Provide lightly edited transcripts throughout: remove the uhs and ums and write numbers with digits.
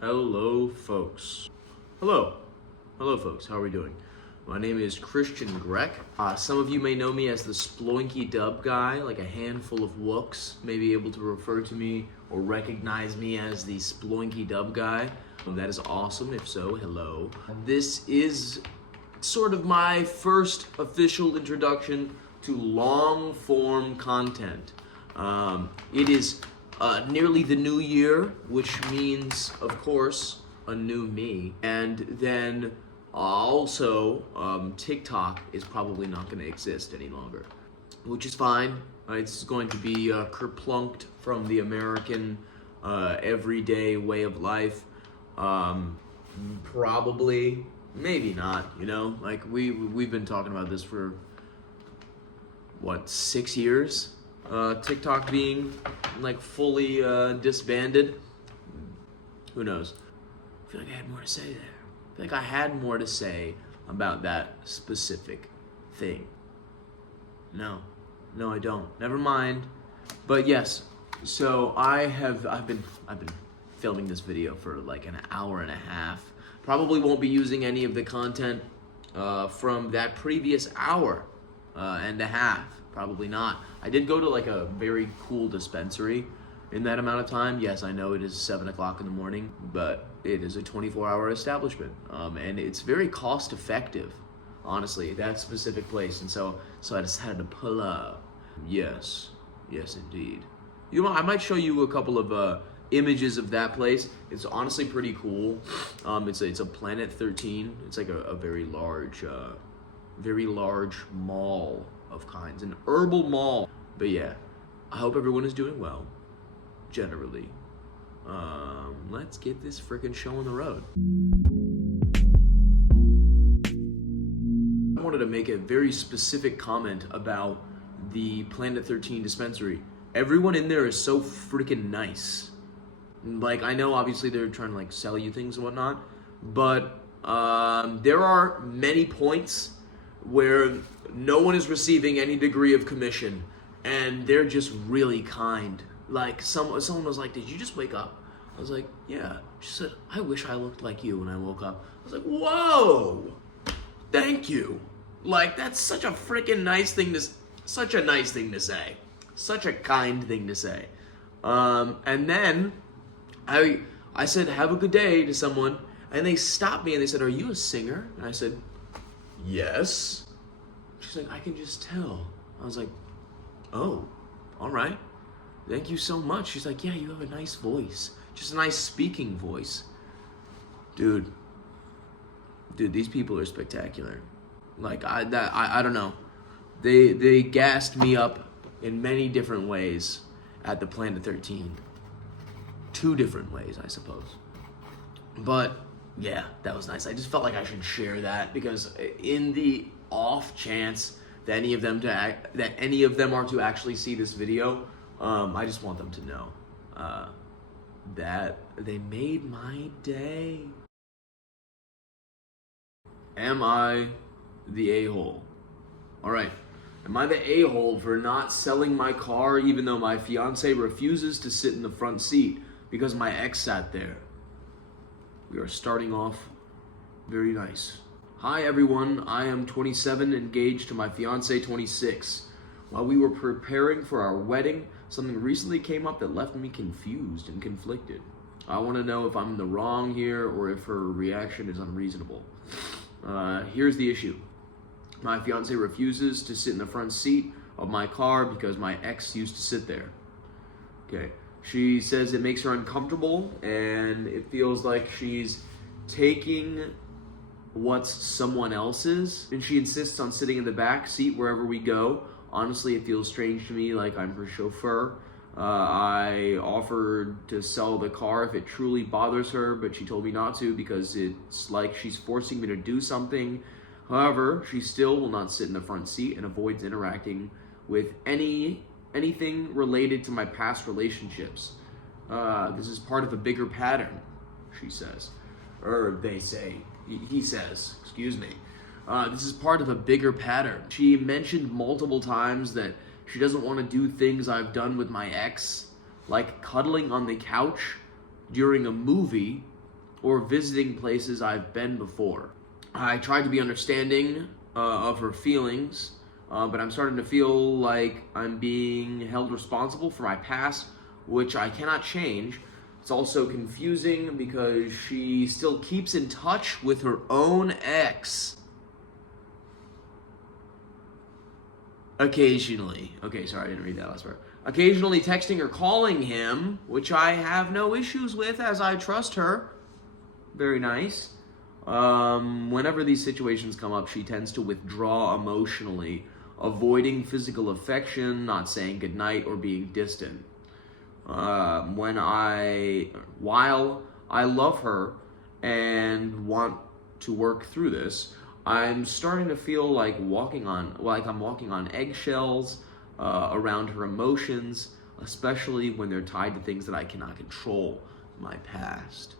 Hello, folks. Hello, folks. How are we doing? My name is Christian Grech. Some of you may know me as the Sploinky Dub guy, like a handful of wooks may be able to refer to me or recognize me as the Sploinky Dub guy. That is awesome. If so, hello. This is sort of my first official introduction to long-form content. It is nearly the new year, which means, of course, a new me. And then also, TikTok is probably not going to exist any longer, which is fine. It's going to be kerplunked from the American everyday way of life. Probably, maybe not, you know? Like, we've been talking about this for, what, 6 years? TikTok being, like, fully disbanded. Who knows? I feel like I had more to say there. I feel like I had more to say about that specific thing. No, I don't. Never mind. But yes, so I've been filming this video for like an hour and a half. Probably won't be using any of the content from that previous hour and a half. Probably not. I did go to like a very cool dispensary in that amount of time. Yes, I know it is 7 o'clock in the morning, but it is a 24-hour establishment. And it's very cost effective, honestly, that specific place. And so I decided to pull up. Yes, indeed. You know, I might show you a couple of images of that place. It's honestly pretty cool. It's a Planet 13. It's like a very large mall of kinds, an herbal mall. But yeah, I hope everyone is doing well, generally. Let's get this freaking show on the road. I wanted to make a very specific comment about the Planet 13 dispensary. Everyone in there is so freaking nice. Like, I know obviously they're trying to like sell you things and whatnot, but there are many points where no one is receiving any degree of commission, and they're just really kind. Like, someone was like, "Did you just wake up?" I was like, "Yeah." She said, "I wish I looked like you when I woke up." I was like, "Whoa, thank you." Like, that's such a freaking nice thing to, such a nice thing to say, such a kind thing to say. And then I said, "Have a good day" to someone, and they stopped me and they said, "Are you a singer?" And I said, "Yes." She's like, "I can just tell." I was like, "Oh, all right. Thank you so much." She's like, "Yeah, you have a nice voice. Just a nice speaking voice." Dude, these people are spectacular. Like, I don't know. They gassed me up in many different ways at the Planet 13. 2 different ways, I suppose. But yeah, that was nice. I just felt like I should share that because in the off chance that any of them are to actually see this video, I just want them to know that they made my day. Am I the a-hole? All right. Am I the a-hole for not selling my car even though my fiance refuses to sit in the front seat because my ex sat there? We are starting off very nice. Hi everyone, I am 27, engaged to my fiance 26. While we were preparing for our wedding, something recently came up that left me confused and conflicted. I want to know if I'm in the wrong here or if her reaction is unreasonable. Here's the issue. My fiance refuses to sit in the front seat of my car because my ex used to sit there. Okay. She says it makes her uncomfortable and it feels like she's taking what's someone else's, and she insists on sitting in the back seat wherever we go. Honestly, it feels strange to me, like I'm her chauffeur. I offered to sell the car if it truly bothers her, but she told me not to because it's like she's forcing me to do something. However, she still will not sit in the front seat and avoids interacting with anything related to my past relationships. This is part of a bigger pattern, she says. Or they say. He says, excuse me. This is part of a bigger pattern. She mentioned multiple times that she doesn't want to do things I've done with my ex, like cuddling on the couch during a movie or visiting places I've been before. I tried to be understanding of her feelings, but I'm starting to feel like I'm being held responsible for my past, which I cannot change. It's also confusing because she still keeps in touch with her own ex. Occasionally. Okay, sorry, I didn't read that last part. Occasionally texting or calling him, which I have no issues with as I trust her. Very nice. Whenever these situations come up, she tends to withdraw emotionally, avoiding physical affection, not saying goodnight, or being distant. While I love her and want to work through this, I'm starting to feel like I'm walking on eggshells around her emotions, especially when they're tied to things that I cannot control, my past.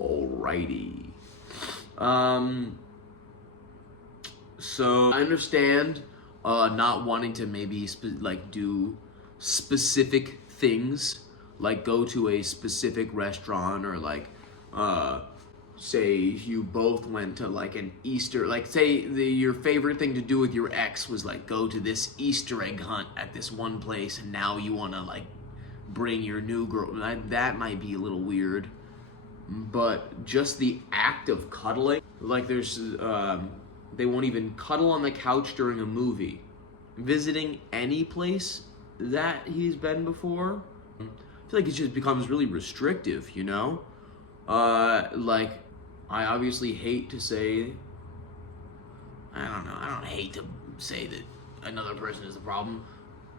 Alrighty. So I understand not wanting to maybe do specific things, like go to a specific restaurant, or say you both went to like an Easter, like say your favorite thing to do with your ex was like go to this Easter egg hunt at this one place, and now you want to like bring your new girl. That might be a little weird, but just the act of cuddling, like they won't even cuddle on the couch during a movie. Visiting any place that he's been before, I feel like it just becomes really restrictive, you know? I obviously hate to say, I don't hate to say that another person is the problem.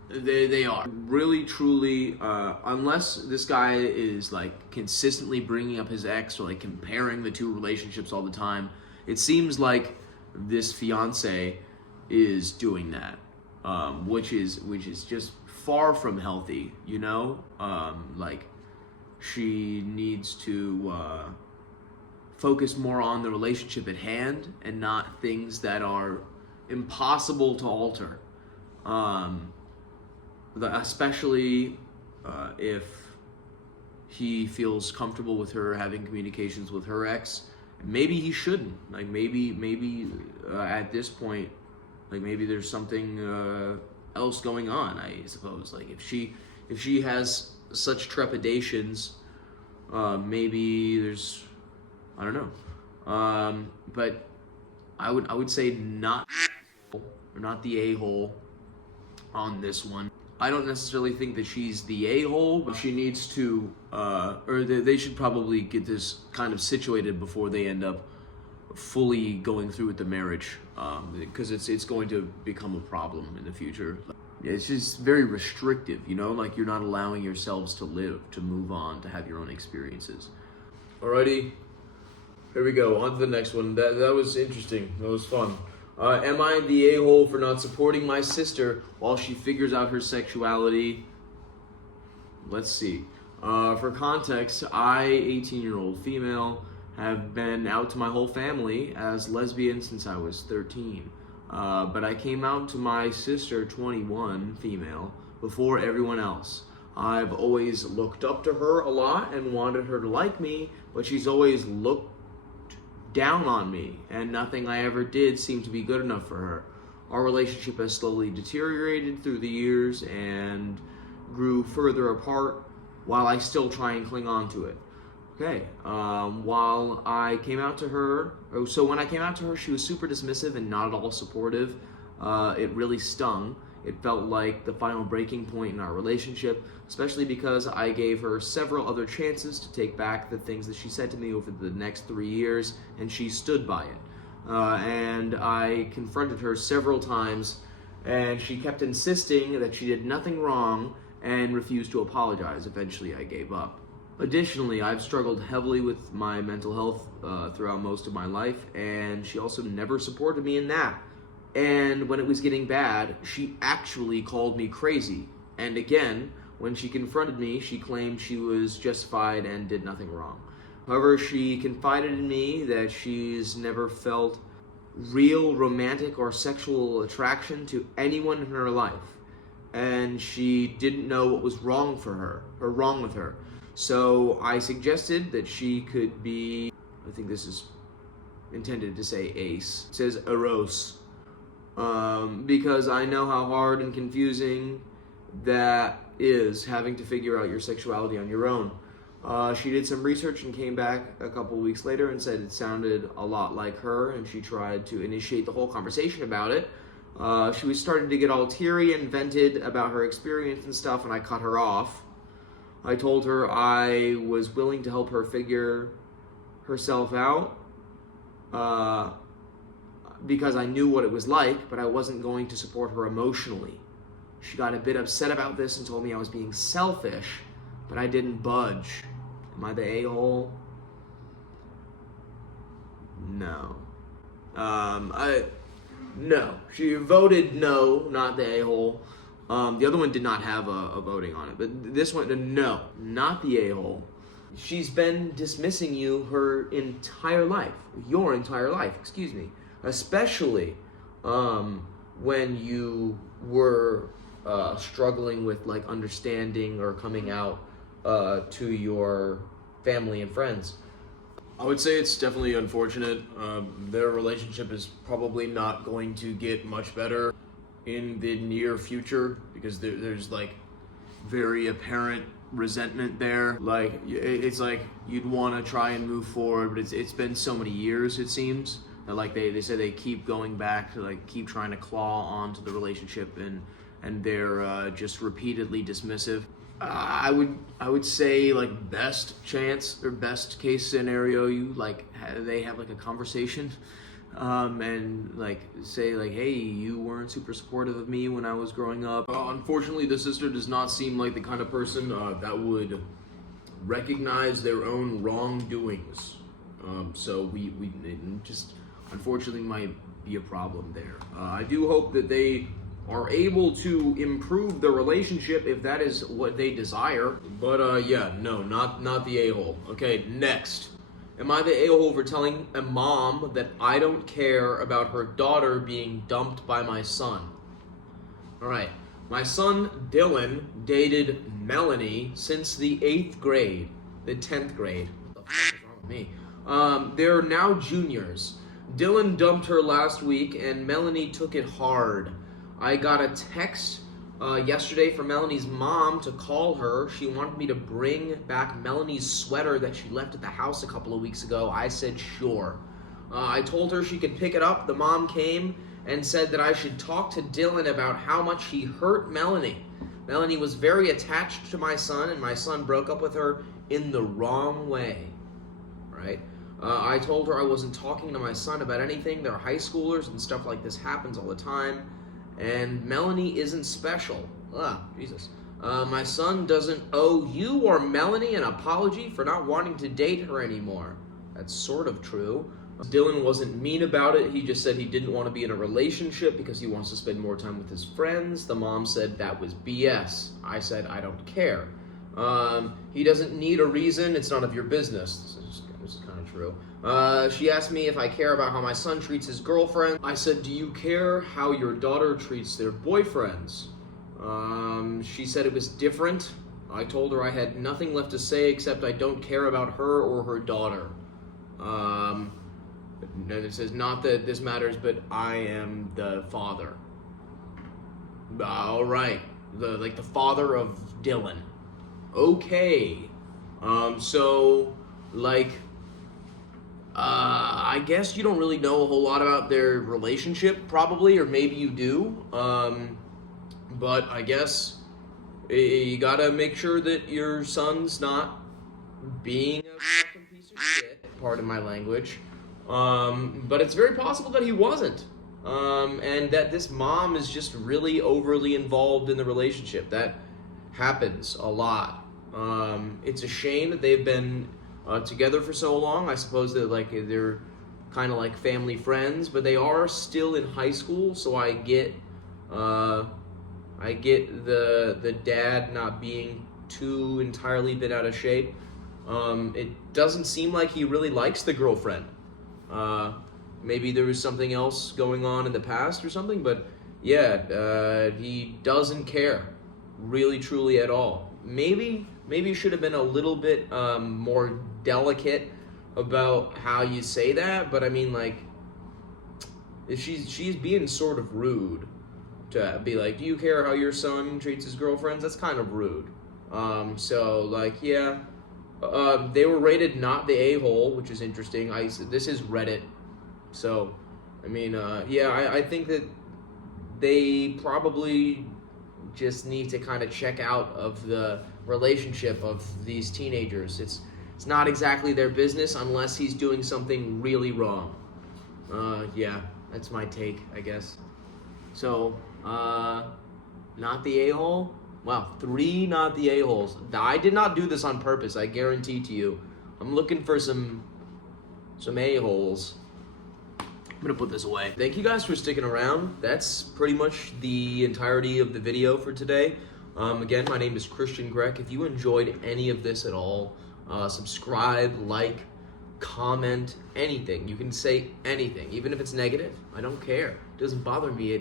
They are. Really, truly, unless this guy is like consistently bringing up his ex or like comparing the two relationships all the time, it seems like this fiance is doing that, which is just far from healthy, you know? She needs to focus more on the relationship at hand and not things that are impossible to alter. Especially if he feels comfortable with her having communications with her ex. Maybe he shouldn't. Like maybe at this point, like maybe there's something else going on, I suppose. Like if she has such trepidations, maybe there's, I don't know. But I would say not the a-hole on this one. I don't necessarily think that she's the a-hole, but she needs to, or they should probably get this kind of situated before they end up fully going through with the marriage, because it's going to become a problem in the future. It's just very restrictive, you know, like you're not allowing yourselves to live, to move on, to have your own experiences. Alrighty, here we go, on to the next one. That was interesting, that was fun. Am I the a-hole for not supporting my sister while she figures out her sexuality? Let's see. For context, I, 18-year-old female, have been out to my whole family as lesbian since I was 13. But I came out to my sister, 21, female, before everyone else. I've always looked up to her a lot and wanted her to like me, but she's always looked down on me, and nothing I ever did seemed to be good enough for her. Our relationship has slowly deteriorated through the years and grew further apart while I still try and cling on to it. Okay, while I came out to her, so when I came out to her, she was super dismissive and not at all supportive. It really stung. It felt like the final breaking point in our relationship, especially because I gave her several other chances to take back the things that she said to me over the next 3 years, and she stood by it. And I confronted her several times, and she kept insisting that she did nothing wrong and refused to apologize. Eventually, I gave up. Additionally, I've struggled heavily with my mental health throughout most of my life, and she also never supported me in that. And when it was getting bad, she actually called me crazy. And again, when she confronted me, she claimed she was justified and did nothing wrong. However, she confided in me that she's never felt real romantic or sexual attraction to anyone in her life. And she didn't know what was wrong with her. So I suggested that she could be, I think this is intended to say ace. It says eros. Because I know how hard and confusing that is, having to figure out your sexuality on your own. She did some research and came back a couple weeks later and said it sounded a lot like her, and she tried to initiate the whole conversation about it. She was starting to get all teary and vented about her experience and stuff, and I cut her off. I told her I was willing to help her figure herself out because I knew what it was like, but I wasn't going to support her emotionally. She got a bit upset about this and told me I was being selfish, but I didn't budge. Am I the a-hole? No. No. She voted no, not the a-hole. The other one did not have a voting on it, but this one, no, not the a-hole. She's been dismissing you her entire life, your entire life, excuse me, especially when you were struggling with like understanding or coming out to your family and friends. I would say it's definitely unfortunate. Their relationship is probably not going to get much better in the near future because there's like very apparent resentment there. Like it's like you'd want to try and move forward, but it's been so many years, it seems, that like they say they keep going back to like keep trying to claw onto the relationship, and they're just repeatedly dismissive. I would say like best chance or best case scenario, you like they have like a conversation and like say like, hey, you weren't super supportive of me when I was growing up. Unfortunately, the sister does not seem like the kind of person that would recognize their own wrongdoings. So we just unfortunately might be a problem there. I do hope that they are able to improve the relationship if that is what they desire. But yeah, no, not the a-hole. Okay, next. Am I the a-hole for telling a mom that I don't care about her daughter being dumped by my son? Alright, my son Dylan dated Melanie since the 8th grade, the 10th grade. What the fuck is wrong with me? They're now juniors. Dylan dumped her last week and Melanie took it hard. I got a text yesterday from Melanie's mom to call her. She wanted me to bring back Melanie's sweater that she left at the house a couple of weeks ago. I said sure. I told her she could pick it up. The mom came and said that I should talk to Dylan about how much he hurt Melanie. Melanie was very attached to my son, and my son broke up with her in the wrong way. Right? I told her I wasn't talking to my son about anything. They're high schoolers and stuff like this happens all the time. And Melanie isn't special. Jesus. My son doesn't owe you or Melanie an apology for not wanting to date her anymore. That's sort of true. Dylan wasn't mean about it. He just said he didn't want to be in a relationship because he wants to spend more time with his friends. The mom said that was BS. I said I don't care. He doesn't need a reason. It's none of your business. This is kind of true. She asked me if I care about how my son treats his girlfriend. I said, do you care how your daughter treats their boyfriends? She said it was different. I told her I had nothing left to say except I don't care about her or her daughter. And it says, not that this matters, but I am the father. All right. The father of Dylan. Okay. So, like, I guess you don't really know a whole lot about their relationship, probably, or maybe you do. But I guess you gotta make sure that your son's not being a fucking piece of shit, pardon my language. But it's very possible that he wasn't. And that this mom is just really overly involved in the relationship. That happens a lot. It's a shame that they've been together for so long. I suppose that like they're kind of like family friends, but they are still in high school, so I get the dad not being too entirely bit out of shape. It doesn't seem like he really likes the girlfriend. Maybe there was something else going on in the past or something, but yeah, he doesn't care really truly at all. maybe you should have been a little bit more delicate about how you say that. But I mean, like, if she's being sort of rude to be like, do you care how your son treats his girlfriends? That's kind of rude. So like, yeah, they were rated not the a-hole, which is interesting. This is Reddit, so I mean, yeah, I think that they probably just need to kind of check out of the relationship of these teenagers. It's not exactly their business unless he's doing something really wrong. Yeah, that's my take, I guess. So, not the a-hole? Wow, 3 not the a-holes. I did not do this on purpose, I guarantee to you. I'm looking for some a-holes. I'm gonna put this away. Thank you guys for sticking around. That's pretty much the entirety of the video for today. Again, my name is Christian Grech. If you enjoyed any of this at all, subscribe, like, comment, anything. You can say anything, even if it's negative. I don't care. It doesn't bother me.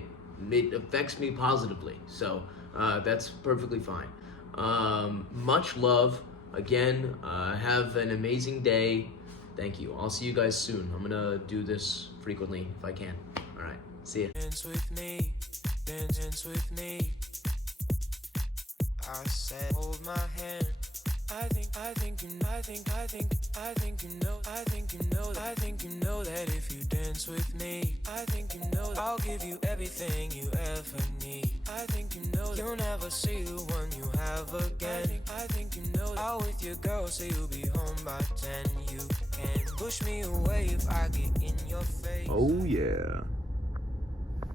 It affects me positively. So that's perfectly fine. Much love. Again, have an amazing day. Thank you. I'll see you guys soon. I'm gonna do this frequently if I can. All right. See ya. Dance with me. Dance with me. I said, hold my hand. I think you know that if you dance with me, I think you know that I'll give you everything you ever need. I think you know that you'll never see the one you have again. I think you know that out with your girl, say you'll be home by 10. You can push me away if I get in your face. Oh yeah.